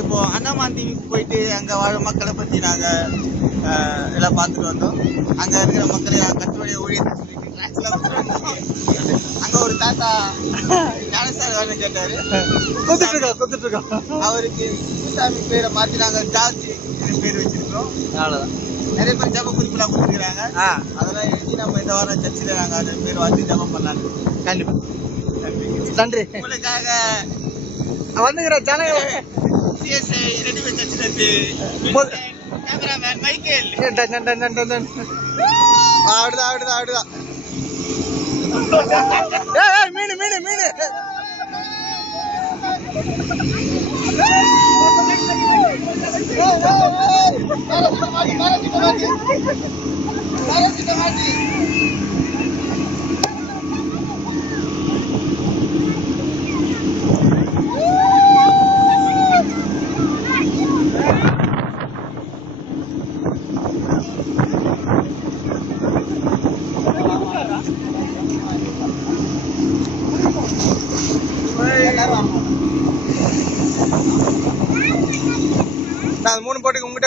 இப்போ அண்ணாமான் தீவுக்கு போயிட்டு அங்க வாழும் மக்களை பத்தி நாங்க எல்லாம் பார்த்துட்டு வந்தோம். அங்க இருக்கிற மக்களை கட்டுரைய ஊழியத்தை சொல்லிட்டு கிளாஸ்ல அங்க ஒரு தாத்தா ஞானசாமி வேணும் கேட்டாரு. கொடுத்துட்டு இருக்கோம். அவருக்கு குப்புசாமி பேரை மாத்தி நாங்க ஜார்ஜ் பேர் வச்சிருக்கோம். அவ்வளவுதான். நிறைய பேர் ஜப குறிப்பெல்லாம் கொடுத்துருக்காங்க. அதெல்லாம் எழுதி நம்ம இந்த வாரம் சர்ச்சில் நாங்க அந்த பேர் வாசி ஜபம் பண்ணலான்னு. கண்டிப்பா நன்றி. உங்களுக்காக வந்துங்கிற ஜனங்க சிஎஸ்ஐ ரெடிமேட் சர்ச்சில் இருந்து கேமராமேன் மைக்கேல். அப்படிதான் மீன் மீன் மீன் நான் 3 போட்டுக்கு உங்ககிட்ட